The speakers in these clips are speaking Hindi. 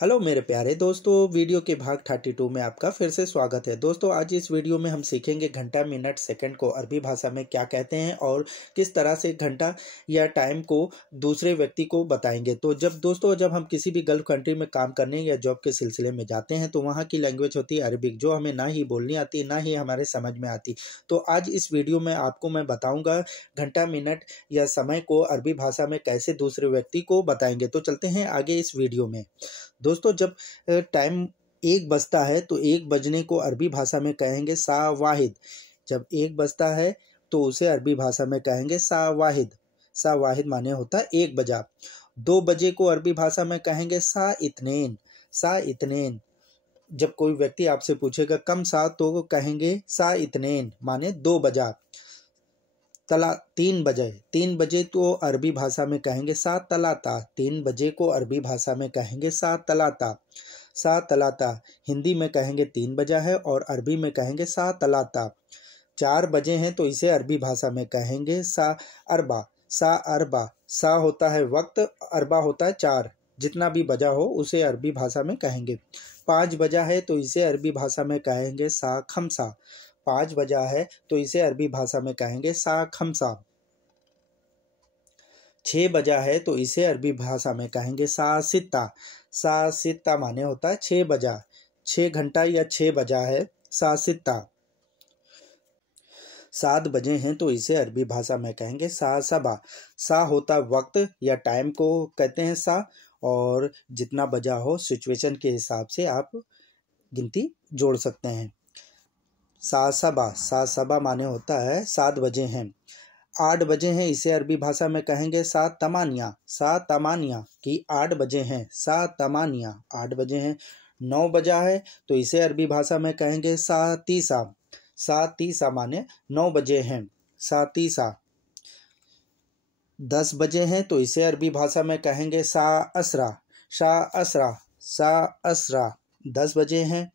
हेलो मेरे प्यारे दोस्तों, वीडियो के भाग 32 में आपका फिर से स्वागत है। दोस्तों, आज इस वीडियो में हम सीखेंगे घंटा, मिनट, सेकंड को अरबी भाषा में क्या कहते हैं और किस तरह से घंटा या टाइम को दूसरे व्यक्ति को बताएंगे। तो जब हम किसी भी गल्फ कंट्री में काम करने या जॉब के सिलसिले में जाते हैं तो वहाँ की लैंग्वेज होती है अरबिक, जो हमें ना ही बोलनी आती ना ही हमारे समझ में आती। तो आज इस वीडियो में आपको मैं बताऊँगा घंटा, मिनट या समय को अरबी भाषा में कैसे दूसरे व्यक्ति को बताएंगे। तो चलते हैं आगे इस वीडियो में। दोस्तों, जब टाइम 1 बजता है तो 1 बजने को अरबी भाषा में कहेंगे सा वाहिद। जब 1 बजता है तो उसे अरबी भाषा में कहेंगे सा वाहिद। सा वाहिद माने होता है 1 बजा। 2 बजे को अरबी भाषा में कहेंगे सा इत्नेन। सा इत्नेन। जब कोई व्यक्ति आपसे पूछेगा कम सा, तो कहेंगे सा इत्नेन माने 2 बजा। 3 बजे तो अरबी भाषा में कहेंगे सा तलाता। 3 बजे को अरबी भाषा में कहेंगे सा तलाता। सा तलाता हिंदी में कहेंगे 3 बजा है और अरबी में कहेंगे सा तलाता। 4 बजे हैं तो इसे अरबी भाषा में कहेंगे सा अरबा। सा अरबा। सा होता है वक्त, अरबा होता है 4। जितना भी बजा हो उसे अरबी भाषा में कहेंगे। 5 बजा है तो इसे अरबी भाषा में कहेंगे सा खमसा। 5 बजा है तो इसे अरबी भाषा में कहेंगे सा खमसा। 6 बजा है तो इसे अरबी भाषा में कहेंगे सा सित्ता। सा सित्ता माने होता है 6 बजा। 6 घंटा या 6 बजा है, सा सित्ता। 7 बजे हैं तो इसे अरबी भाषा में कहेंगे सा सबा। सा होता वक्त या टाइम को कहते हैं सा, और जितना बजा हो सिचुएशन के हिसाब से आप गिनती जोड़ सकते हैं। सा सबा माने होता है 7 बजे हैं। 8 बजे हैं, इसे अरबी भाषा में कहेंगे सा तमानिया। सा तमानिया कि 8 बजे हैं, सा तमानिया 8 बजे हैं। 9 बजा है तो इसे अरबी भाषा में कहेंगे सा तीसा। सा तीसा माने 9 बजे हैं, सा तीसा। 10 बजे हैं तो इसे अरबी भाषा में कहेंगे सा असरा। सा असरा। सा असरा 10 बजे हैं।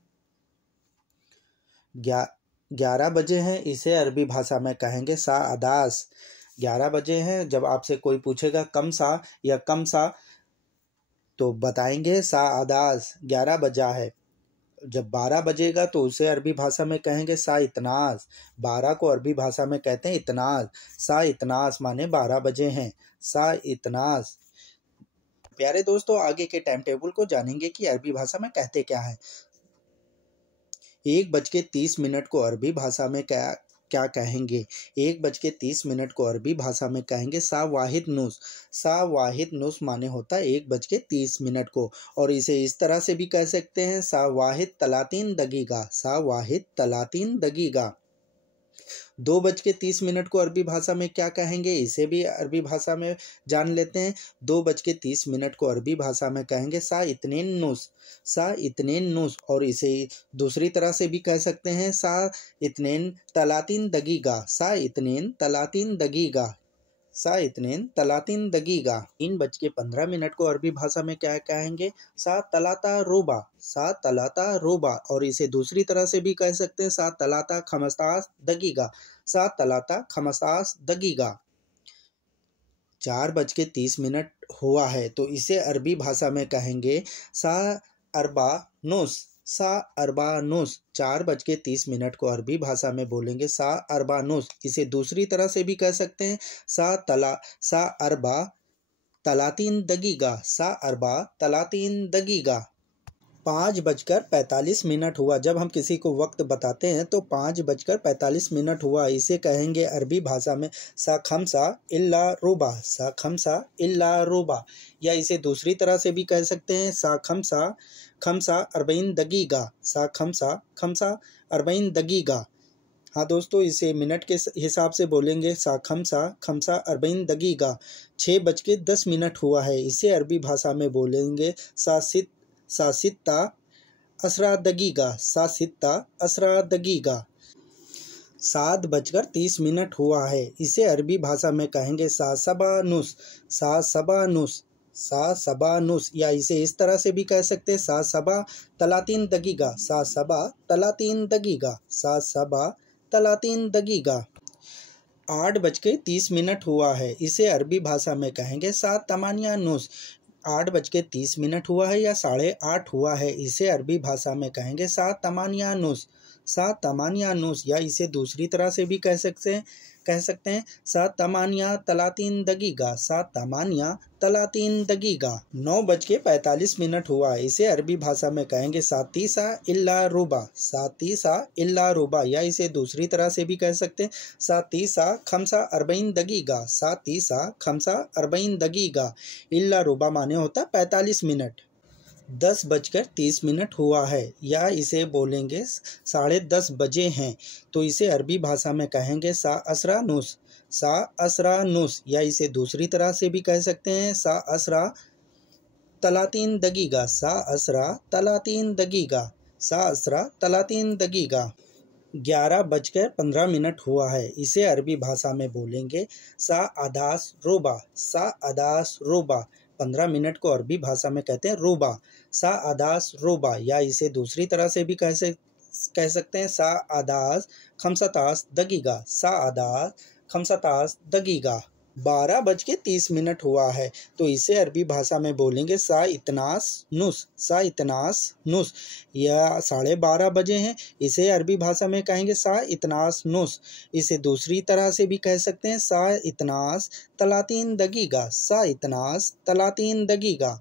11 बजे हैं, इसे अरबी भाषा में कहेंगे सा अदास। 11 बजे हैं। जब आपसे कोई पूछेगा कम सा या कम सा, तो बताएंगे सा अदास। 11 बजा है। जब 12 बजेगा तो उसे अरबी भाषा में कहेंगे सा इतनास। 12 को अरबी भाषा में कहते हैं इतनास। सा इतनास माने 12 बजे हैं, सा इतनास। प्यारे दोस्तों, आगे के टाइम टेबल को जानेंगे कि अरबी भाषा में कहते क्या है। 1:30 को अरबी भाषा में क्या कहेंगे। 1:30 को अरबी भाषा में कहेंगे सा वाहिद नुस। सा वाहिद नुस माने होता है 1:30 को, और इसे इस तरह से भी कह सकते हैं सा वाहिद तलातीन दगीगा। सा वाहिद तलातीन दगीगा। 2:30 को अरबी भाषा में क्या कहेंगे, इसे भी अरबी भाषा में जान लेते हैं। 2:30 को अरबी भाषा में कहेंगे सा इत्नेन नुस। सा इत्नेन नुस, और इसे दूसरी तरह से भी कह सकते हैं सा इत्नेन तलातीन दगीगा। सा इत्नेन तलातीन दगीगा। सा इत्नेन तलातीन दगीगा। 3:15 को अरबी भाषा में क्या कहेंगे, सा तलाता रोबा। सा तलाता रोबा, और इसे दूसरी तरह से भी कह सकते हैं सा तलाता खमस्तास दगीगा। सा तलाता खमस्तास दगीगा। 4:30 हुआ है तो इसे अरबी भाषा में कहेंगे सा अरबा नुस। सा अरबा नुस। 4:30 को अरबी भाषा में बोलेंगे सा अरबा नुस। इसे दूसरी तरह से भी कह सकते हैं सा अरबा तलातीन दगीगा। सा अरबा तलातीन दगीगा। 5:45 हुआ। जब हम किसी को वक्त बताते हैं तो 5:45 हुआ, इसे कहेंगे अरबी भाषा में सा खमसा इल्ला रुबा। सा खमसा इल्ला रुबा, या इसे दूसरी तरह से भी कह सकते हैं सा खमसा अरबईन दगीगा। सा खमसा अरबईन दगीगा। हाँ दोस्तों, इसे मिनट के हिसाब से बोलेंगे सा खमसा अरबईन दगीगा। 6:10 हुआ है, इसे अरबी भाषा में बोलेंगे सा सित्ता असरा दगीगा। सा सित्ता असरा दगीगा। 7:30 हुआ है, इसे अरबी भाषा में कहेंगे सा सबानुस। सा सबानुस। सा सबानुस, या इसे इस तरह से भी कह सकते हैं सा सबा तलातीन दगीगा। सा सबा तलातीन दगीगा। सा सबा तलातीन दगीगा। 8:30 हुआ है, इसे अरबी भाषा में कहेंगे सा तमानिया नुस। 8:30 हुआ है या 8:30 हुआ है, इसे अरबी भाषा में कहेंगे सा तमानिया नुस, सा तमानिया नुस, या इसे दूसरी तरह से भी कह सकते हैं सा तमानिया तलातीन दगीगा, सा तमानिया तलातीन दगीगा। 9:45 हुआ है, इसे अरबी भाषा में कहेंगे सातीसा इल्ला रुबा, सातीसा इल्ला रुबा, या इसे दूसरी तरह से भी कह सकते हैं सातीसा खमसा अरबईन दगीगा, सातीसा खमसा अरबईन दगीगा। इल्ला रुबा माने होता 45 मिनट। 10:30 हुआ है, या इसे बोलेंगे 10:30 बजे हैं, तो इसे अरबी भाषा में कहेंगे सा असरा नुस, सा असरा नुस, या इसे दूसरी तरह से भी कह सकते हैं सा असरा तलातीन दगीगा, सा असरा तलातीन दगीगा, सा असरा तलातीन दगीगा। 11:15 हुआ है, इसे अरबी भाषा में बोलेंगे सा अदास रोबा, सा अदास रोबा। 15 मिनट को अरबी भाषा में कहते हैं रोबा, सा अदास रोबा, या इसे दूसरी तरह से भी कह सकते हैं सा अदास खमसतास दगीगा, सा अदास खमसतास दगीगा। 12:30 हुआ है, तो इसे अरबी भाषा में बोलेंगे सा इतनास नुस, सा इतनास नुस, या 12:30 बजे हैं, इसे अरबी भाषा में कहेंगे सा इतनास नुस। इसे दूसरी तरह से भी कह सकते हैं सा इतनास तलातीन दगीगा, सा इतनास तलातीन दगीगा।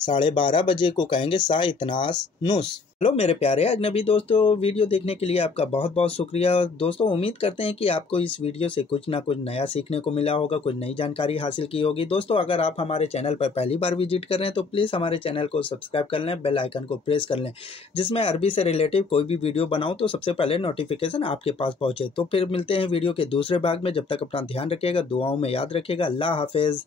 12:30 बजे को कहेंगे सा इतनास नुस। हेलो मेरे प्यारे अजनबी दोस्तों, वीडियो देखने के लिए आपका बहुत बहुत शुक्रिया। दोस्तों उम्मीद करते हैं कि आपको इस वीडियो से कुछ ना कुछ नया सीखने को मिला होगा, कुछ नई जानकारी हासिल की होगी। दोस्तों अगर आप हमारे चैनल पर पहली बार विजिट कर रहे हैं तो प्लीज़ हमारे चैनल को सब्सक्राइब कर लें, बेल आइकन को प्रेस कर लें, जिसमें अरबी से रिलेटिव कोई भी वीडियो बनाऊँ तो सबसे पहले नोटिफिकेशन आपके पास पहुँचे। तो फिर मिलते हैं वीडियो के दूसरे भाग में, जब तक अपना ध्यान रखिएगा, दुआओं में याद रखिएगा। अल्लाह हाफिज़।